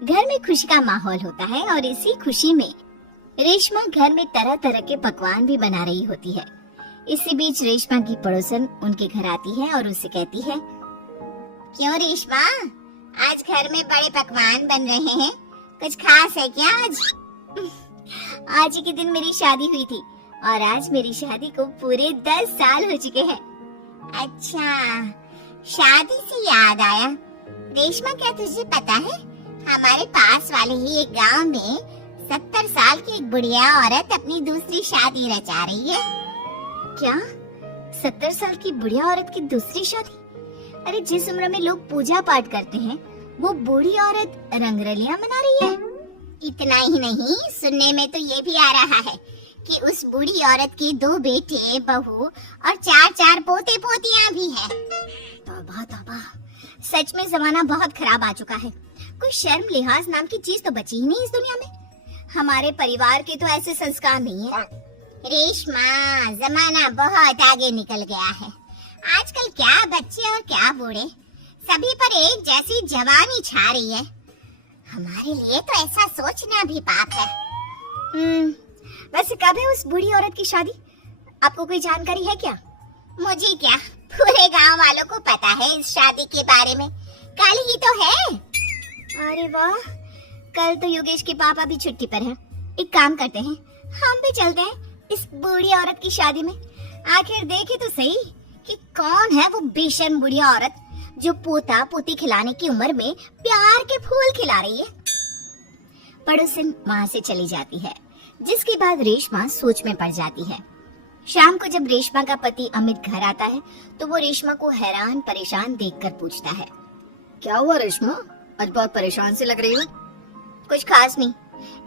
घर में खुशी का माहौल होता है और इसी खुशी में रेशमा घर में तरह तरह के पकवान भी बना रही होती है। इसी बीच रेशमा की पड़ोसन उनके घर आती है और उससे कहती है, क्यों रेशमा, आज घर में बड़े पकवान बन रहे हैं, कुछ खास है क्या आज? आज ही के दिन मेरी शादी हुई थी और आज मेरी शादी को पूरे 10 साल हो चुके हैं। अच्छा, शादी से याद आया, रेशमा क्या तुझे पता है, हमारे पास वाले ही एक गांव में 70 साल की एक बुढ़िया औरत अपनी दूसरी शादी रचा रही है। क्या 70 साल की बुढ़िया औरत की दूसरी शादी? अरे जिस उम्र में लोग पूजा पाठ करते हैं वो बूढ़ी औरत रंगरलियां मना रही है। इतना ही नहीं, सुनने में तो ये भी आ रहा है कि उस बूढ़ी औरत के 2 बेटे, बहू और 4 पोते पोतियां भी हैं। तौबा तौबा, सच में जमाना बहुत खराब आ चुका है। कोई शर्म लिहाज नाम की चीज तो बची ही नहीं इस दुनिया में। हमारे परिवार के तो ऐसे संस्कार नहीं है। रेशमा, जमाना बहुत आगे निकल गया है। आजकल क्या बच्चे और क्या बूढ़े, सभी पर एक जैसी जवानी छा रही है। हमारे लिए तो ऐसा सोचना भी पाप है। वैसे कब है उस बूढ़ी औरत की शादी? आपको कोई जानकारी है क्या? मुझे क्या, पूरे गांव वालों को पता है इस शादी के बारे में। कल ही तो है। अरे वाह, कल तो योगेश के पापा भी छुट्टी पर हैं। एक काम करते हैं, हम भी चलते हैं इस बूढ़ी औरत की शादी में। आखिर देखे तो सही कि कौन है वो बेशर्म बूढ़ी औरत जो पोता पोती खिलाने की उम्र में प्यार के फूल खिला रही है। पड़ोसन वहाँ से चली जाती है, जिसके बाद रेशमा सोच में पड़ जाती है। शाम को जब रेशमा का पति अमित घर आता है तो वो रेशमा को हैरान परेशान देखकर पूछता है, क्या हुआ रेशमा, आज बहुत परेशान से लग रही हो? कुछ खास नहीं,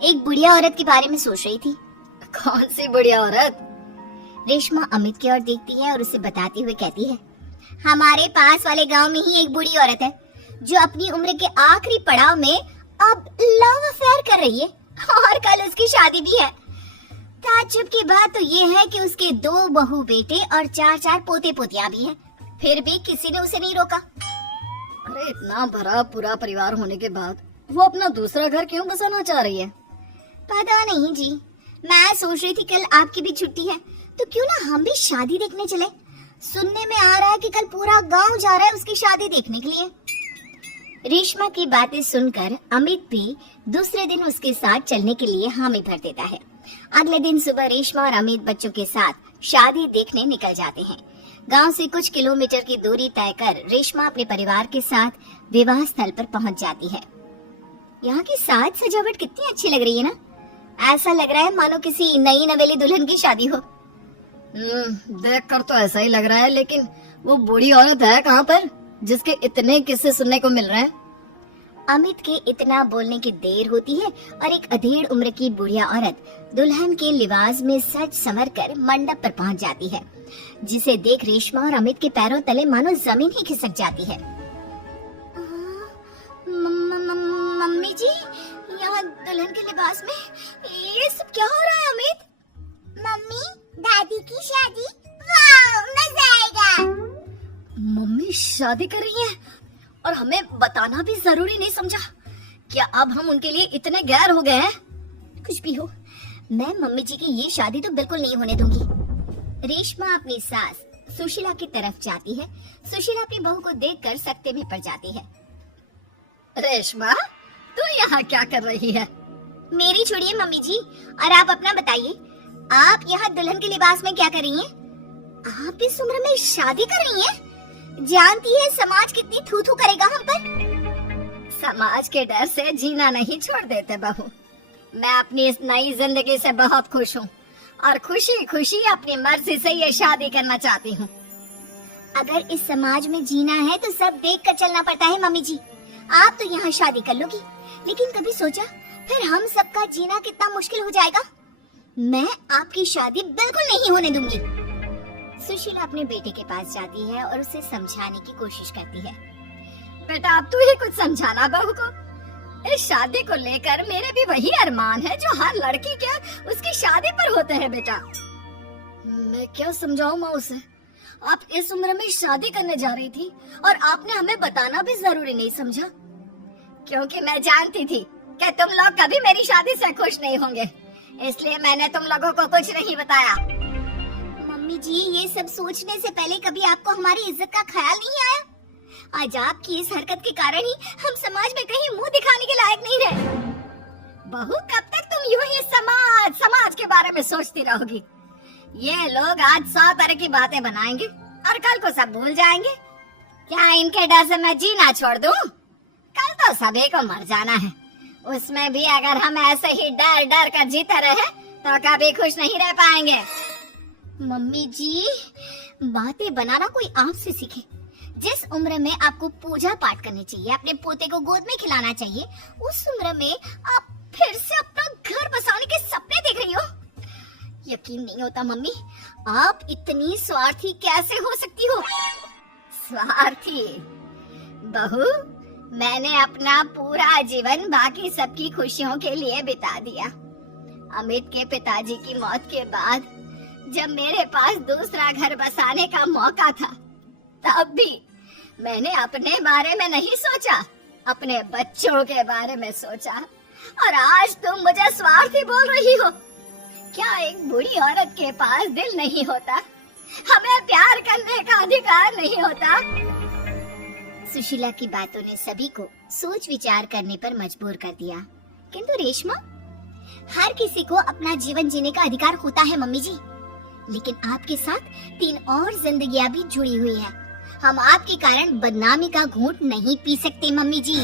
एक बुढ़िया औरत के बारे में सोच रही थी। कौन सी बुढ़िया औरत? रेशमा अमित की ओर देखती है और उसे बताते हुए कहती है, हमारे पास वाले गांव में ही एक बूढ़ी औरत है जो अपनी उम्र के आखिरी पड़ाव में अब लव अफेयर कर रही है और कल उसकी शादी भी है। ताज्जुब की बात तो ये है कि उसके 2 बहू बेटे और 4 पोते पोतियां भी हैं। फिर भी किसी ने उसे नहीं रोका। अरे इतना भरा पूरा परिवार होने के बाद वो अपना दूसरा घर क्यों बसाना चाह रही है? पता नहीं जी, मैं सोच रही थी कल आपकी भी छुट्टी है तो क्यों ना हम भी शादी देखने चले। सुनने में आ रहा है कि कल पूरा गांव जा रहा है उसकी शादी देखने के लिए। रेशमा की बातें सुनकर अमित भी दूसरे दिन उसके साथ चलने के लिए हामी भर देता है। अगले दिन सुबह रेशमा और अमित बच्चों के साथ शादी देखने निकल जाते हैं। गांव से कुछ किलोमीटर की दूरी तय कर रेशमा अपने परिवार के साथ विवाह स्थल पर पहुंच जाती है। यहाँ की साज सजावट कितनी अच्छी लग रही है ना, ऐसा लग रहा है मानो किसी नई नवेली दुल्हन की शादी हो। देखकर तो ऐसा ही लग रहा है, लेकिन वो बूढ़ी औरत है कहाँ पर जिसके इतने किस्से सुनने को मिल रहे हैं? अमित के इतना बोलने की देर होती है और एक अधेड़ उम्र की बुढ़िया औरत दुल्हन के लिबास में सज संवर कर मंडप पर पहुंच जाती है, जिसे देख रेशमा और अमित के पैरों तले मानो जमीन ही खिसक जाती है। मम्मी जी, यहाँ दुल्हन के लिबास में ये सब क्या हो रहा है? अमित, मम्मी, दादी की शादी, वाह मजा आएगा। मम्मी शादी कर रही है और हमें बताना भी जरूरी नहीं समझा? क्या अब हम उनके लिए इतने गैर हो गए हैं? कुछ भी हो, मैं मम्मी जी की ये शादी तो बिल्कुल नहीं होने दूंगी। रेशमा अपनी सास सुशीला की तरफ जाती है। सुशीला अपनी बहू को देखकर सकते में पड़ जाती है। रेशमा, तू यहाँ क्या कर रही है? मेरी छोड़िए मम्मी जी, और आप अपना बताइए, आप यहाँ दुल्हन के लिबास में क्या कर रही हैं? आप इस उम्र में शादी कर रही हैं? जानती है समाज कितनी थू थू करेगा हम पर। समाज के डर से जीना नहीं छोड़ देते बहू। मैं अपनी इस नई जिंदगी से बहुत खुश हूँ और खुशी खुशी अपनी मर्जी से ये शादी करना चाहती हूँ। अगर इस समाज में जीना है तो सब देख कर चलना पड़ता है मम्मी जी। आप तो यहाँ शादी कर लोगी, लेकिन कभी सोचा फिर हम सबका जीना कितना मुश्किल हो जाएगा? मैं आपकी शादी बिल्कुल नहीं होने दूंगी। सुशीला अपने बेटे के पास जाती है और उसे समझाने की कोशिश करती है। बेटा, अब तू ही कुछ समझाना बहू को। इस शादी को लेकर मेरे भी वही अरमान है जो हर लड़की के उसकी शादी पर होते हैं। बेटा, मैं क्या समझाऊं माँ उसे? आप इस उम्र में शादी करने जा रही थी और आपने हमें बताना भी जरूरी नहीं समझा। क्योंकि मैं जानती थी कि तुम लोग कभी मेरी शादी से खुश नहीं होंगे, इसलिए मैंने तुम लोगों को कुछ नहीं बताया। मम्मी जी, ये सब सोचने से पहले कभी आपको हमारी इज्जत का ख्याल नहीं आया? आज आपकी इस हरकत के कारण ही हम समाज में कहीं मुंह दिखाने के लायक नहीं रहे। बहू, कब तक तुम यूं ही समाज के बारे में सोचती रहोगी? ये लोग आज 100 तरह की बातें बनाएंगे और कल को सब भूल जाएंगे। क्या इनके डर से मैं जीना छोड़ दूं? कल तो सभी को मर जाना है, उसमें भी अगर हम ऐसे ही डर डर कर जीते रहे तो कभी खुश नहीं रह पाएंगे। मम्मी जी, बातें बनाना कोई आपसे सीखे। जिस उम्र में आपको पूजा पाठ करनी चाहिए, अपने पोते को गोद में खिलाना चाहिए, उस उम्र में आप फिर से अपना घर बसाने के सपने देख रही हो। यकीन नहीं होता मम्मी, आप इतनी स्वार्थी कैसे हो सकती हो? स्वार्थी? बहू, मैंने अपना पूरा जीवन बाकी सबकी खुशियों के लिए बिता दिया। अमित के पिताजी की मौत के बाद जब मेरे पास दूसरा घर बसाने का मौका था, तब भी मैंने अपने बारे में नहीं सोचा, अपने बच्चों के बारे में सोचा। और आज तुम मुझे स्वार्थी बोल रही हो? क्या एक बुरी औरत के पास दिल नहीं होता? हमें प्यार करने का अधिकार नहीं होता? सुशीला की बातों ने सभी को सोच विचार करने पर मजबूर कर दिया। किंतु रेशमा, हर किसी को अपना जीवन जीने का अधिकार होता है मम्मी जी, लेकिन आपके साथ 3 और जिंदगियां भी जुड़ी हुई है। हम आपके कारण बदनामी का घूंट नहीं पी सकते मम्मी जी।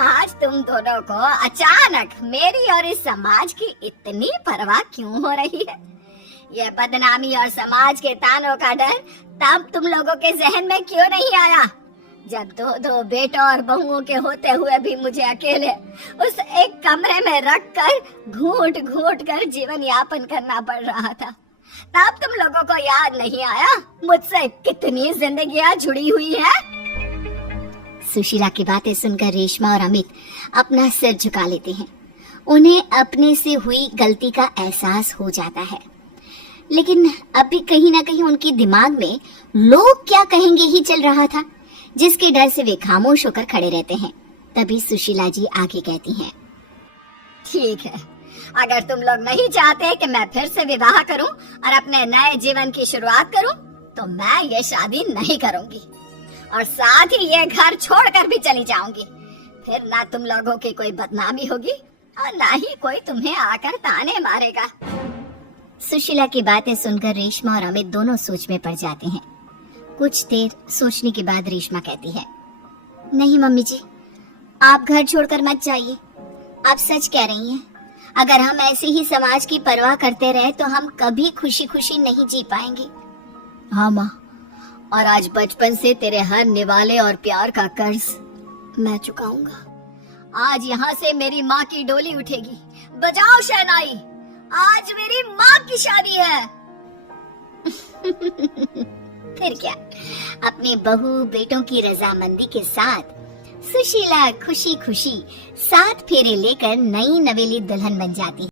आज तुम दोनों को अचानक मेरी और इस समाज की इतनी परवाह क्यों हो रही है? यह बदनामी और समाज के तानों का डर तब तुम लोगों के जहन में क्यों नहीं आया, जब 2-2 बेटों और बहुओं के होते हुए भी मुझे अकेले उस एक कमरे में रखकर घूट घूट कर जीवन यापन करना पड़ रहा था? तब तुम लोगों को याद नहीं आया मुझसे कितनी जिंदगियां जुड़ी हुई है? सुशीला की बातें सुनकर रेशमा और अमित अपना सिर झुका लेते हैं। उन्हें अपने से हुई गलती का एहसास हो जाता है, लेकिन अब भी कहीं ना कहीं उनके दिमाग में लोग क्या कहेंगे ही चल रहा था, जिसके डर से वे खामोश होकर खड़े रहते हैं। तभी सुशीला जी आगे कहती हैं, ठीक है, अगर तुम लोग नहीं चाहते कि मैं फिर से विवाह करूं और अपने नए जीवन की शुरुआत करूं, तो मैं ये शादी नहीं करूंगी और साथ ही ये घर छोड़कर भी चली जाऊंगी। फिर ना तुम लोगों की कोई बदनामी होगी और ना ही कोई तुम्हें आकर ताने मारेगा। सुशीला की बातें सुनकर रेशमा और अमित दोनों सोच में पड़ जाते हैं। कुछ देर सोचने के बाद रेशमा कहती है, नहीं मम्मी जी, आप घर छोड़कर मत जाइए। आप सच कह रही हैं। अगर हम ऐसे ही समाज की परवाह करते रहे तो हम कभी खुशी खुशी नहीं जी पाएंगे। हाँ माँ, और आज बचपन से तेरे हर निवाले और प्यार का कर्ज मैं चुकाऊंगा। आज यहाँ से मेरी माँ की डोली उठेगी। बजाओ शहनाई, आज मेरी माँ की शादी है। फिर क्या, अपने बहू बेटों की रजामंदी के साथ सुशीला खुशी खुशी 7 फेरे लेकर नई नवेली दुल्हन बन जाती है।